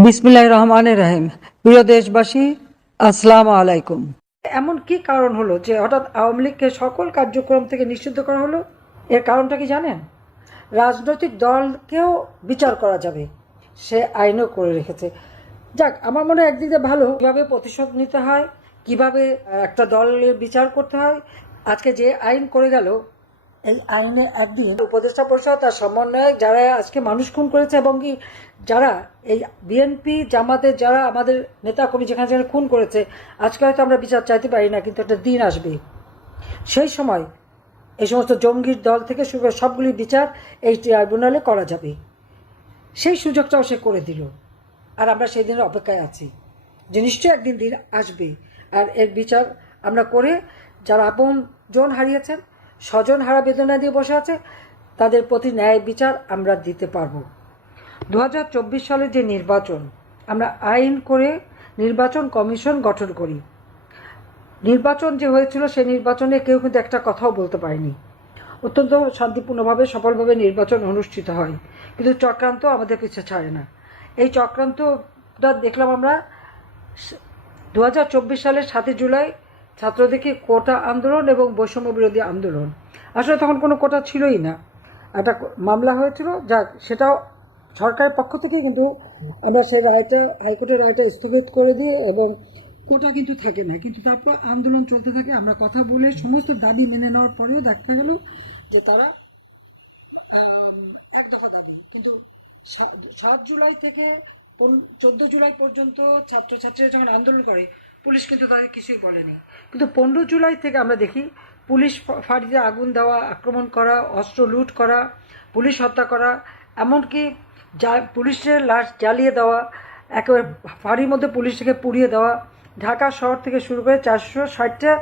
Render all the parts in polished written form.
বিসমিল্লাহির রহমানির রহিম। প্রিয় দেশবাসী, আসসালামু আলাইকুম। এমন কি কারণ হলো যে হঠাৎ আওয়ামী লীগকে সকল কার্যক্রম থেকে নিষিদ্ধ করা হলো? এর কারণটা কি জানেন? রাজনৈতিক দলকেও বিচার করা যাবে, সে আইনও করে রেখেছে। যাক, আমার মনে হয় একদিক দিয়ে ভালো। কীভাবে প্রতিশোধ নিতে হয়, কিভাবে একটা দলের বিচার করতে হয়, আজকে যে আইন করে গেল, এই আইনে একদিন উপদেষ্টা পরিষদ আর সমন্বয়ক যারা আজকে মানুষ খুন করেছে এবং কি যারা এই বিএনপি জামাতের যারা আমাদের নেতা কর্মী যেখানে যেখানে খুন করেছে, আজকে হয়তো আমরা বিচার চাইতে পারি না, কিন্তু একটা দিন আসবে সেই সময় এই সমস্ত জঙ্গির দল থেকে শুরু করে সবগুলি বিচার এই ট্রাইব্যুনালে করা যাবে। সেই সুযোগটাও সে করে দিল, আর আমরা সেই দিনের অপেক্ষায় আছি যে নিশ্চয়ই একদিন দিন আসবে, আর এর বিচার আমরা করে যারা আপন জন হারিয়েছেন, স্বজন হারা বেদনা দিয়ে বসে আছে, তাদের প্রতি ন্যায় বিচার আমরা দিতে পারব। 2024 সালে যে নির্বাচন, আমরা আইন করে নির্বাচন কমিশন গঠন করি। নির্বাচন যে হয়েছিল সেই নির্বাচনে কেউ কিন্তু একটা কথাও বলতে পারেনি। অত্যন্ত শান্তিপূর্ণভাবে সফলভাবে নির্বাচন অনুষ্ঠিত হয়, কিন্তু চক্রান্ত আমাদের পিছে ছাড়ে না। এই চক্রান্তটা দেখলাম আমরা 2024 সালের 7 জুলাই ছাত্রদেরকে কোটা আন্দোলন এবং বৈষম্য বিরোধী আন্দোলন। আসলে তখন কোনো কোটা ছিলই না, একটা মামলা হয়েছিল, যাক সেটাও সরকারের পক্ষ থেকে, কিন্তু আমরা সেই রায়টা, হাইকোর্টের রায়টা স্থগিত করে দিয়ে, এবং কোটা কিন্তু থাকে না, কিন্তু তারপর আন্দোলন চলতে থাকে। আমরা কথা বলে সমস্ত দাবি মেনে নেওয়ার পরেও দেখা গেল যে তারা এক দফা দাবি, কিন্তু 7 জুলাই থেকে 14 জুলাই পর্যন্ত ছাত্রছাত্রীরা যখন আন্দোলন করে, পুলিশ কিন্তু তাদের কিছুই বলেনি। কিন্তু 15 জুলাই থেকে আমরা দেখি পুলিশ ফাঁড়িতে আগুন দেওয়া, আক্রমণ করা, অস্ত্র লুট করা, পুলিশ হত্যা করা, এমনকি পুলিশের লাশ জ্বালিয়ে দেওয়া, একেবারে ফাঁড়ির মধ্যে পুলিশকে পুড়িয়ে দেওয়া, ঢাকা শহর থেকে শুরু করে 460টা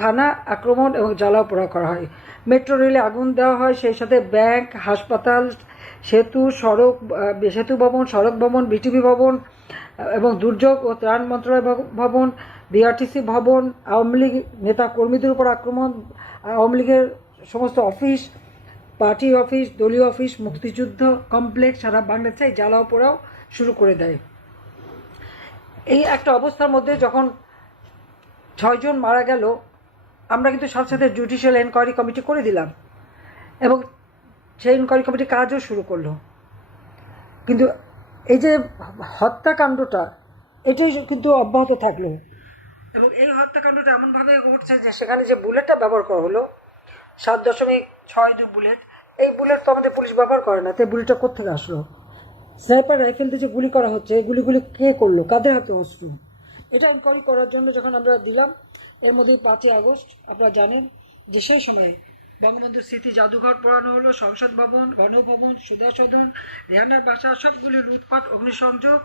থানা আক্রমণ এবং জ্বালাও পোড়া করা হয়। মেট্রো রেলে আগুন দেওয়া হয়, সেই সাথে ব্যাংক, হাসপাতাল, সেতু, সড়ক, সেতু ভবন, সড়ক ভবন, বিটিভি ভবন এবং দুর্যোগ ও ত্রাণ মন্ত্রণালয় ভবন, বিআরটিসি ভবন, আওয়ামী লীগ নেতা কর্মীদের উপর আক্রমণ, আওয়ামী লীগের সমস্ত অফিস, পার্টি অফিস, দলীয় অফিস, মুক্তিযুদ্ধ কমপ্লেক্স সারা বাংলাদেশে জ্বালাও পোড়াও শুরু করে দেয়। এই একটা অবস্থার মধ্যে যখন 6 জন মারা গেল, আমরা কিন্তু সাথে সাথে জুডিশিয়াল এনকোয়ারি কমিটি করে দিলাম, এবং সেই ইনকোয়ারি কমিটি কাজও শুরু করলো। কিন্তু এই যে হত্যাকাণ্ডটা, এটাই কিন্তু অব্যাহত থাকলো, এবং এই হত্যাকাণ্ডটা এমনভাবে ঘটছে যে সেখানে যে বুলেটটা ব্যবহার করা হলো 7.62 বুলেট, এই বুলেট তো আমাদের পুলিশ ব্যবহার করে না, তো এই বুলেটটা কোত্থেকে আসলো? স্নাইপার রাইফেল দিয়ে যে গুলি করা হচ্ছে, এই গুলিগুলি কে করলো, কাদের হাতে অস্ত্র? এটা ইনকোয়ারি করার জন্য যখন আমরা দিলাম, এর মধ্যেই 5ই আগস্ট আপনারা জানেন যে সেই সময়ে বঙ্গবন্ধু স্মৃতি জাদুঘর পোড়ানো হলো, সংসদ ভবন, গণভবন, সুধা সদন, রেহানার বাসা, সবগুলি লুটপাট, অগ্নিসংযোগ,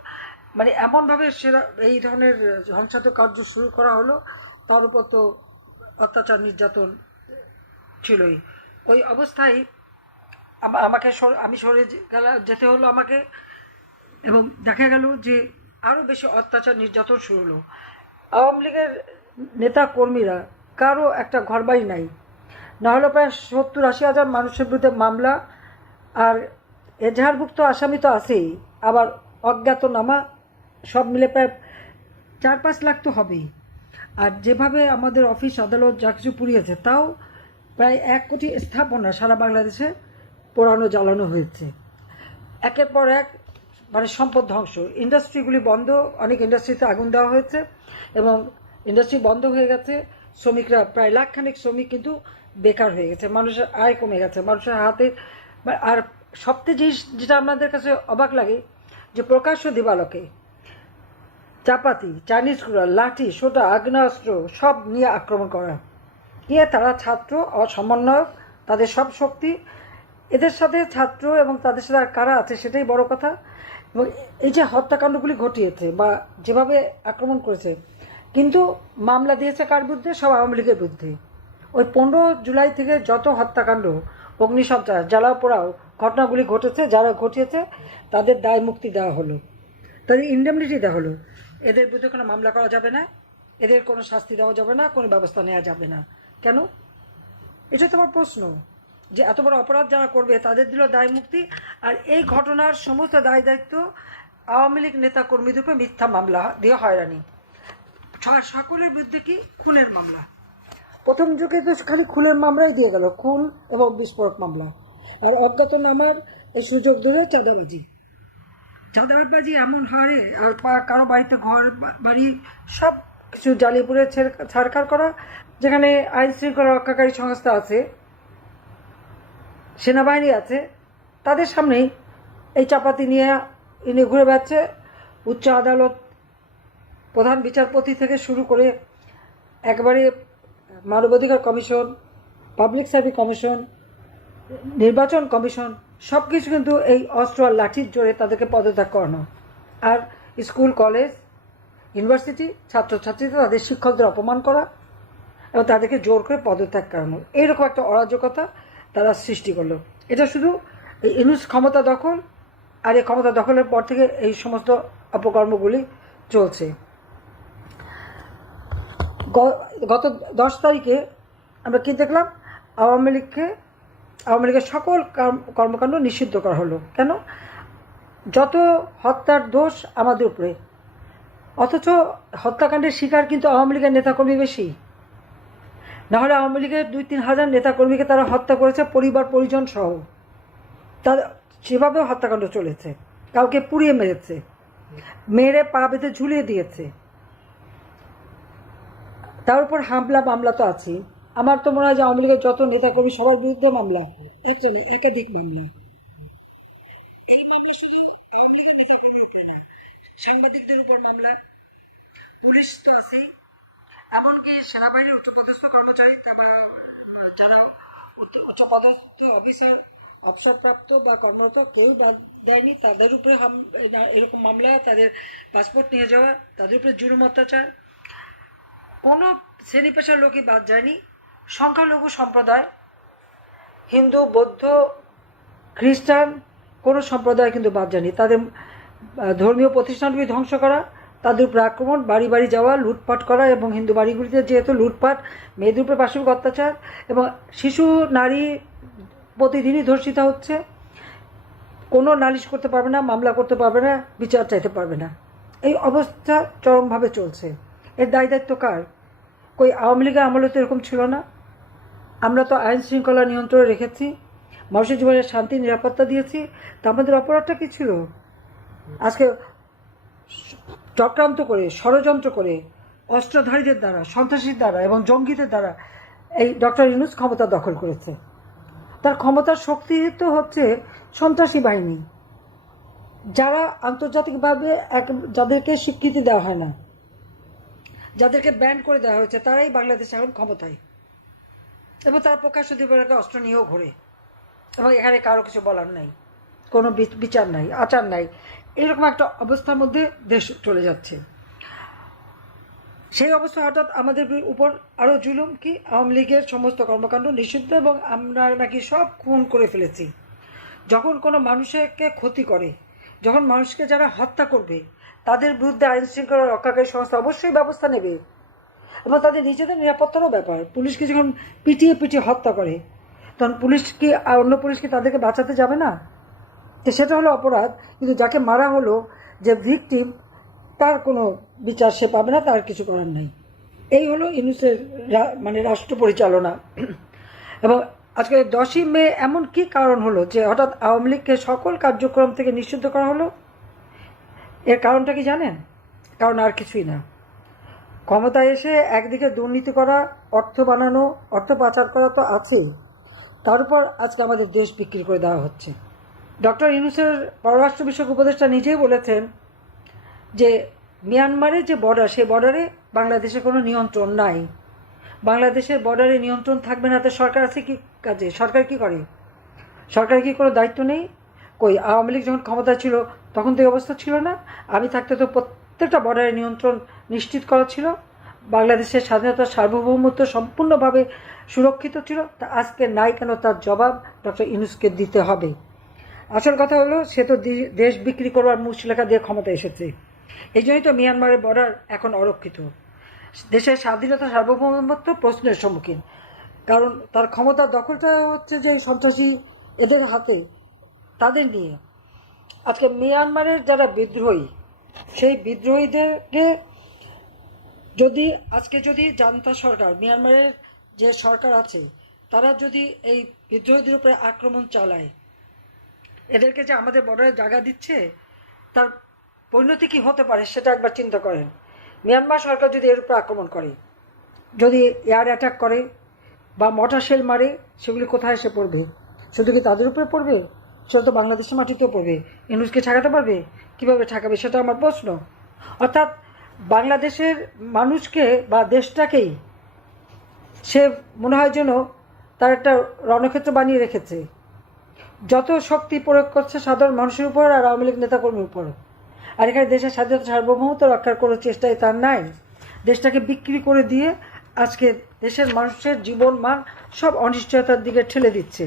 মানে এমনভাবে সেরা এই ধরনের ধ্বংসাত্মক কার্য শুরু করা হলো। তার উপর তো অত্যাচার নির্যাতন ছিলই। ওই অবস্থায় আমাকে আমি সরে যেতে হলো আমাকে, এবং দেখা গেল যে আরও বেশি অত্যাচার নির্যাতন শুরু হলো। আওয়ামী লীগের নেতা কর্মীরা কারো একটা ঘরবাড়ি নাই, না হলো প্রায় 70-80 হাজার মানুষের বিরুদ্ধে মামলা, আর এজাহারভুক্ত আসামি তো আছেই, আবার অজ্ঞাতনামা, সব মিলে প্রায় 4-5 লাখ তো হবেই। আর যেভাবে আমাদের অফিস আদালত যা কিছু পুড়িয়েছে, তাও প্রায় 1 কোটি স্থাপনা সারা বাংলাদেশে পোড়ানো জ্বালানো হয়েছে। একের পর এক মানে সম্পদ ধ্বংস, ইন্ডাস্ট্রিগুলি বন্ধ, অনেক ইন্ডাস্ট্রিতে আগুন দেওয়া হয়েছে এবং ইন্ডাস্ট্রি বন্ধ হয়ে গেছে। শ্রমিকরা প্রায় লাখখানেক শ্রমিক কিন্তু বেকার হয়ে গেছে, মানুষের আয় কমে গেছে, মানুষের হাতে। আর সবচেয়ে জিনিস যেটা আমাদের কাছে অবাক লাগে, যে প্রকাশ্য দিবালোকে চাপাতি, চাইনিজ কুড়াল, লাঠি, সোটা, আগ্নেয়াস্ত্র সব নিয়ে আক্রমণ করা, নিয়ে তারা ছাত্র ও সমন্বয়ক, তাদের সব শক্তি, এদের সাথে ছাত্র এবং তাদের সাথে আর কারা আছে সেটাই বড় কথা। এবং এই যে হত্যাকাণ্ডগুলি ঘটিয়েছে বা যেভাবে আক্রমণ করেছে, কিন্তু মামলা দিয়েছে কার বিরুদ্ধে? সব আওয়ামী লীগের বিরুদ্ধে। ওই 15 জুলাই থেকে যত হত্যাকাণ্ড, অগ্নিসন্ত্রাস, জ্বালাও পোড়াও ঘটনাগুলি ঘটেছে, যারা ঘটিয়েছে তাদের দায় মুক্তি দেওয়া হলো, তাদের ইন্ডেমনিটি দেওয়া হলো। এদের বিরুদ্ধে কোনো মামলা করা যাবে না, এদের কোনো শাস্তি দেওয়া যাবে না, কোনো ব্যবস্থা নেওয়া যাবে না। কেন? এটা তো আমার প্রশ্ন, যে এত বড় অপরাধ যারা করবে তাদের দিল দায় মুক্তি, আর এই ঘটনার সমস্ত দায় দায়িত্ব আওয়ামী লীগ নেতা কর্মীদের উপর মিথ্যা মামলা দিয়ে হয়রানি, সকলের বিরুদ্ধে কি খুনের মামলা। প্রথম যুগে তো খালি খুনের মামলাই দিয়ে গেল, খুন এবং বিস্ফোরক মামলা। আর অজ্ঞাতনামার এই সুযোগ ধরে চাঁদাবাজি এমন হারে, আর কারো বাড়িতে ঘর বাড়ি সব কিছু জ্বালিয়ে পুড়ে ছাড়খাড় করা। যেখানে আইন শৃঙ্খলা রক্ষাকারী সংস্থা আছে, সেনাবাহিনী আছে, তাদের সামনেই এই চাপাতি নিয়ে ঘুরে বেড়াচ্ছে। উচ্চ আদালত, প্রধান বিচারপতি থেকে শুরু করে একবারে মানবাধিকার কমিশন, পাবলিক সার্ভিস কমিশন, নির্বাচন কমিশন, সব কিছু কিন্তু এই অস্ত্র আর লাঠির জোরে তাদেরকে পদত্যাগ করানো। আর স্কুল, কলেজ, ইউনিভার্সিটি ছাত্রছাত্রীরা তাদের শিক্ষকদের অপমান করা এবং তাদেরকে জোর করে পদত্যাগ করানো, এইরকম একটা অরাজকতা তারা সৃষ্টি করলো। এটা শুধু এই ইউনূস ক্ষমতা দখল, আর এই ক্ষমতা দখলের পর থেকে এই সমস্ত অপকর্মগুলি চলছে। গত 10 তারিখে আমরা কি দেখলাম? আওয়ামী লীগের সকল কর্মকাণ্ড নিষিদ্ধ করা হলো। কেন? যত হত্যার দোষ আমাদের উপরে, অথচ হত্যাকাণ্ডের শিকার কিন্তু আওয়ামী লীগের নেতাকর্মী বেশি। নাহলে আওয়ামী লীগের 2-3 হাজার নেতাকর্মীকে তারা হত্যা করেছে, পরিবার পরিজন সহ। তাদের সেভাবেও হত্যাকাণ্ড চলেছে। কাউকে পুড়িয়ে মেরেছে, মেরে পা বেঁধে ঝুলিয়ে দিয়েছে। তার উপর হামলা মামলা তো আছে। আমার তো মনে হয় যে আওয়ামী লীগের যত নেতাকর্মী সবার বিরুদ্ধে মামলা, একাধিক মামলা। সাংবাদিকদের উপর মামলা, পুলিশ তো আছে, এমনকি সেনাবাহিনীর উচ্চপদস্থ কর্মচারী, যারা উচ্চপদস্থ অবসরপ্রাপ্ত বা কর্মরত কেউ বাদ দেয়নি, তাদের উপরে এরকম মামলা, তাদের পাসপোর্ট নিয়ে যাওয়া, তাদের উপরে জুলুম অত্যাচার। কোনো শ্রেণী পেশার লোকই বাদ যায়নি। সংখ্যালঘু সম্প্রদায়, হিন্দু, বৌদ্ধ, খ্রিস্টান, কোনো সম্প্রদায় কিন্তু বাদ যায়নি। তাদের ধর্মীয় প্রতিষ্ঠানগুলি ধ্বংস করা, তাদের উপর আক্রমণ, বাড়ি বাড়ি যাওয়া, লুটপাট করা, এবং হিন্দু বাড়িগুলিতে যেহেতু লুটপাট, মেয়েদের উপরে পাশবিক অত্যাচার, এবং শিশু নারী প্রতিদিনই ধর্ষিত হচ্ছে। কোনো নালিশ করতে পারবে না, মামলা করতে পারবে না, বিচার চাইতে পারবে না। এই অবস্থা চরমভাবে চলছে। এর দায়িত্ব কার? কই আওয়ামী লীগের আমলে তো এরকম ছিল না। আমরা তো আইন শৃঙ্খলা নিয়ন্ত্রণে রেখেছি, মানুষের জীবনের শান্তি নিরাপত্তা দিয়েছি। তা আমাদের অপরাধটা কী ছিল? আজকে চক্রান্ত করে, ষড়যন্ত্র করে, অস্ত্রধারীদের দ্বারা, সন্ত্রাসীর দ্বারা এবং জঙ্গিদের দ্বারা এই ডক্টর ইউনূস ক্ষমতা দখল করেছে। তার ক্ষমতার শক্তি তো হচ্ছে সন্ত্রাসী বাহিনী, যারা আন্তর্জাতিকভাবে যাদেরকে স্বীকৃতি দেওয়া হয় না, যাদেরকে ব্যান করে দেওয়া হয়েছে, তারাই বাংলাদেশে এখন ক্ষমতায়। এবং তার প্রকাশ্য দিবসকে অস্ত্র নিয়েও ঘোরে, এবং এখানে কারো কিছু বলার নাই, কোনো বিচার নাই, আচার নাই। এরকম একটা অবস্থার মধ্যে দেশ চলে যাচ্ছে। সেই অবস্থা হঠাৎ আমাদের উপর আরও জুলুম। কি? আওয়ামী লীগের সমস্ত কর্মকাণ্ড নিষিদ্ধ, এবং আমরা নাকি সব খুন করে ফেলেছি। যখন কোনো মানুষকে ক্ষতি করে, যখন মানুষকে যারা হত্যা করবে, তাদের বিরুদ্ধে আইন শৃঙ্খলা রক্ষাকারী সংস্থা অবশ্যই ব্যবস্থা নেবে, এবং তাদের নিজেদের নিরাপত্তারও ব্যাপার। পুলিশকে যখন পিটিয়ে হত্যা করে, তখন পুলিশ কি অন্য পুলিশ কি তাদেরকে বাঁচাতে যাবে না? তো সেটা হলো অপরাধ। কিন্তু যাকে মারা হলো, যে ভিকটিম, তার কোনো বিচার সে পাবে না, তার কিছু করার নাই। এই হলো ইউনূসের রাষ্ট্র পরিচালনা। এবং আজকে 10ই মে এমন কি কারণ হলো যে হঠাৎ আওয়ামী লীগকে সকল কার্যক্রম থেকে নিষিদ্ধ করা হলো? এর কারণটা কি জানেন? কারণ আর কিছুই না। ক্ষমতায় এসে একদিকে দুর্নীতি করা, অর্থ বানানো, অর্থ পাচার করা তো আছেই, তার উপর আজকে আমাদের দেশ বিক্রি করে দেওয়া হচ্ছে। ডক্টর ইউনূসের পররাষ্ট্র বিষয়ক উপদেষ্টা নিজেই বলেছেন যে মিয়ানমারের যে বর্ডার, সেই বর্ডারে বাংলাদেশের কোনো নিয়ন্ত্রণ নাই। বাংলাদেশের বর্ডারে নিয়ন্ত্রণ থাকবে না, তো সরকার আছে কি কাজে? সরকার কি করে? সরকারের কি কোনো দায়িত্ব নেই? কই আওয়ামী লীগ যখন ক্ষমতা ছিল তখন তো এই অবস্থা ছিল না? আমি থাকতে তো প্রত্যেকটা বর্ডারে নিয়ন্ত্রণ নিশ্চিত করা ছিল, বাংলাদেশের স্বাধীনতা সার্বভৌমত্ব সম্পূর্ণভাবে সুরক্ষিত ছিল। তা আজকে নাই কেন? তার জবাব ডক্টর ইউনূসকে দিতে হবে। আসল কথা হলো, সে তো দেশ বিক্রি করবার মুচলেখা দিয়ে ক্ষমতা এসেছে। এই জন্যই তো মিয়ানমারের বর্ডার এখন অরক্ষিত। দেশের স্বাধীনতা সার্বভৌমত্ব প্রশ্নের সম্মুখীন, কারণ তার ক্ষমতা দখলটা হচ্ছে যে সন্ত্রাসী এদের হাতে, তাদের নিয়ে। আজকে মিয়ানমারের যারা বিদ্রোহী, সেই বিদ্রোহীদেরকে যদি জান্তা সরকার, মিয়ানমারের যে সরকার আছে, তারা যদি এই বিদ্রোহীদের উপরে আক্রমণ চালায়, এদেরকে যে আমাদের বর্ডারে জায়গা দিচ্ছে, তার পরিণতি কি হতে পারে সেটা একবার চিন্তা করেন। মিয়ানমার সরকার যদি এর উপরে আক্রমণ করে, যদি এয়ার অ্যাটাক করে বা মর্টার শেল মারে, সেগুলি কোথায় এসে পড়বে? শুধু কি তাদের উপরে পড়বে? সেটা তো বাংলাদেশের মাটিতেও পড়বে। ইউনূসকে ঠেকাতে পারবে? কিভাবে ঠেকাবে সেটা আমার প্রশ্ন। অর্থাৎ বাংলাদেশের মানুষকে বা দেশটাকেই সে মনে হয় যেন তার একটা রণক্ষেত্র বানিয়ে রেখেছে। যত শক্তি প্রয়োগ করছে সাধারণ মানুষের উপর আর আওয়ামী লীগ নেতাকর্মীর উপর। আর এখানে দেশের স্বাধীনতা সার্বভৌমত্ব রক্ষার কোনো চেষ্টাই তার নাই। দেশটাকে বিক্রি করে দিয়ে আজকে দেশের মানুষের জীবন মান সব অনিশ্চয়তার দিকে ঠেলে দিচ্ছে।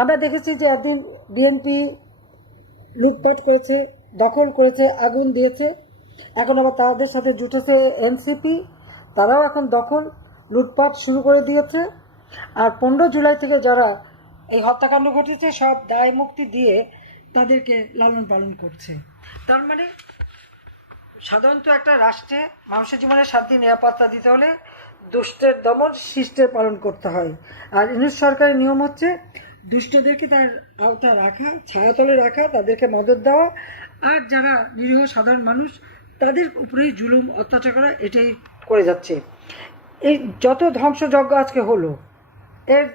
আমরা দেখেছি যে একদিন বিএনপি লুটপাট করেছে, দখল করেছে, আগুন দিয়েছে। এখন আবার তাদের সাথে জুটেছে এনসিপি, তারাও এখন দখল লুটপাট শুরু করে দিয়েছে। আর 15 জুলাই থেকে যারা এই হত্যাকাণ্ড ঘটেছে সব দায় মুক্তি দিয়ে তাদেরকে লালন পালন করছে। তার মানে সাধারণত একটা রাষ্ট্রে মানুষের জীবনে শান্তি নিরাপত্তা দিতে হলে দুষ্টের দমন শিষ্টের পালন করতে হয়। আর ইউনূস সরকারের নিয়ম হচ্ছে দুষ্টদেরকে তার আওতা রাখা, ছায়াতলে রাখা, তাদেরকে মদত দেওয়া, আর যারা নিরীহ সাধারণ মানুষ তাদের উপরেই জুলুম অত্যাচার করা, এটাই করে যাচ্ছে। এই যত ধ্বংসযজ্ঞ আজকে হলো, এর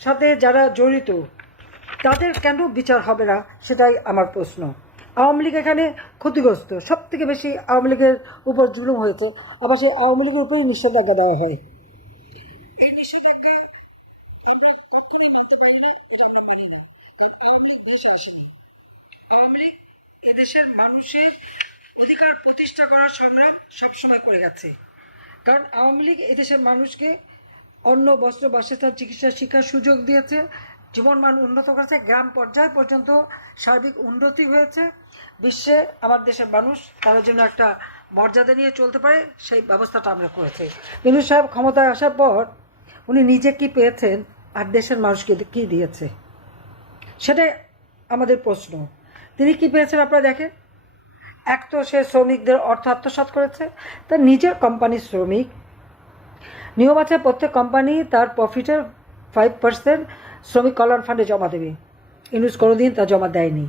সাথে যারা জড়িত তাদের কেন বিচার হবে না সেটাই আমার প্রশ্ন। আওয়ামী লীগ এখানে ক্ষতিগ্রস্ত, সব থেকে বেশি আওয়ামী লীগের উপর জুলুম হয়েছে, আবার সেই আওয়ামী লীগের উপরেই নিষেধাজ্ঞা দেওয়া হয়। এই নিষেধাজ্ঞা আমরা কখনোই মানতে পারি না, এটা আমরা মানি না। আওয়ামী লীগ দেশে আসে, আওয়ামী লীগ এদেশের মানুষের অধিকার প্রতিষ্ঠা করার সংগ্রাম সবসময় করে গেছে। কারণ আওয়ামী লীগ এদেশের মানুষকে অন্ন, বস্ত্র, বাসস্থান, চিকিৎসা, শিক্ষার সুযোগ দিয়েছে, জীবনমান উন্নত করেছে, গ্রাম পর্যায় পর্যন্ত সার্বিক উন্নতি হয়েছে। বিশ্বে আমার দেশের মানুষ তাদের জন্য একটা মর্যাদা নিয়ে চলতে পারে, সেই ব্যবস্থাটা আমরা করেছি। ইউনূস সাহেব ক্ষমতায় আসার পর উনি নিজে কি পেয়েছেন আর দেশের মানুষকে কি দিয়েছে, সেটাই আমাদের প্রশ্ন। তিনি কি পেয়েছেন আপনারা দেখেন। এক তো সে শ্রমিকদের অর্থ আত্মসাৎ করেছে, তার নিজের কোম্পানির শ্রমিক। নিয়ম আছে প্রত্যেক কোম্পানি তার প্রফিটের 5% শ্রমিক কল্যাণ ফান্ডে জমা দেবে। ইউনূস কোনোদিন তা জমা দেয়নি।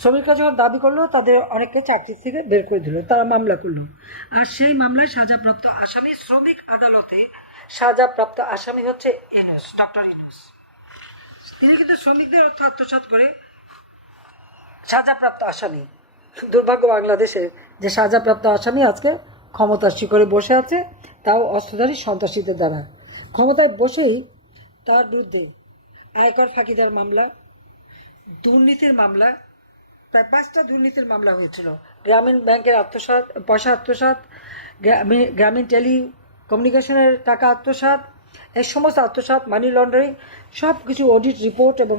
শ্রমিকরা যখন দাবি করলো তাদের অনেককে চাকরি থেকে বের করে দিল, তারা মামলা করলো। আর সেই মামলায় সাজাপ্রাপ্ত আসামি, শ্রমিক আদালতে সাজাপ্রাপ্ত আসামি হচ্ছে ইউনূস, ডক্টর ইউনূস। তিনি কিন্তু শ্রমিকদের অর্থ আত্মসাৎ করে সাজাপ্রাপ্ত আসামি। দুর্ভাগ্য বাংলাদেশে যে সাজাপ্রাপ্ত আসামি আজকে ক্ষমতার শিখরে বসে আছে, তাও অস্ত্রধারী সন্ত্রাসীদের দ্বারা। ক্ষমতায় বসেই তার বিরুদ্ধে আয়কর ফাঁকিদার মামলা, দুর্নীতির মামলা, প্রায় 5টা দুর্নীতির মামলা হয়েছিল। গ্রামীণ ব্যাংকের আত্মসাৎ, পয়সা আত্মসাৎ, গ্রামীণ টেলি কমিউনিকেশনের টাকা আত্মসাৎ, এই সমস্ত আত্মসাৎ, মানি লন্ডারিং, সব কিছু অডিট রিপোর্ট এবং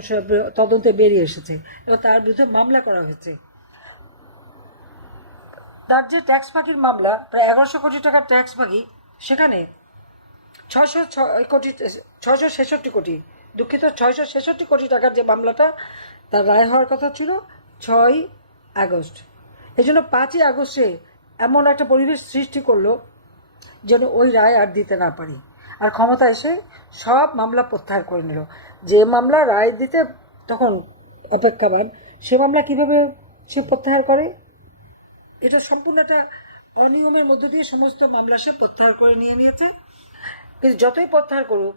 তদন্তে বেরিয়ে এসেছে এবং তার বিরুদ্ধে মামলা করা হয়েছে। তার যে ট্যাক্স ফাঁকির মামলা, প্রায় 1100 কোটি টাকার ট্যাক্স ফাঁকি, সেখানে 666 কোটি, দুঃখিত, 666 কোটি টাকার যে মামলাটা, তার রায় হওয়ার কথা ছিল 6ই আগস্ট। এই জন্য 5ই আগস্টে এমন একটা পরিবেশ সৃষ্টি করলো যেন ওই রায় আর দিতে না পারি। আর ক্ষমতা এসে সব মামলা প্রত্যাহার করে নিল। যে মামলা রায় দিতে তখন অপেক্ষাবান, সে মামলা কিভাবে সে প্রত্যাহার করে? এটা সম্পূর্ণ একটা অনিয়মের মধ্য দিয়ে সমস্ত মামলা সে প্রত্যাহার করে নিয়েছে। কিন্তু যতই প্রত্যাহার করুক,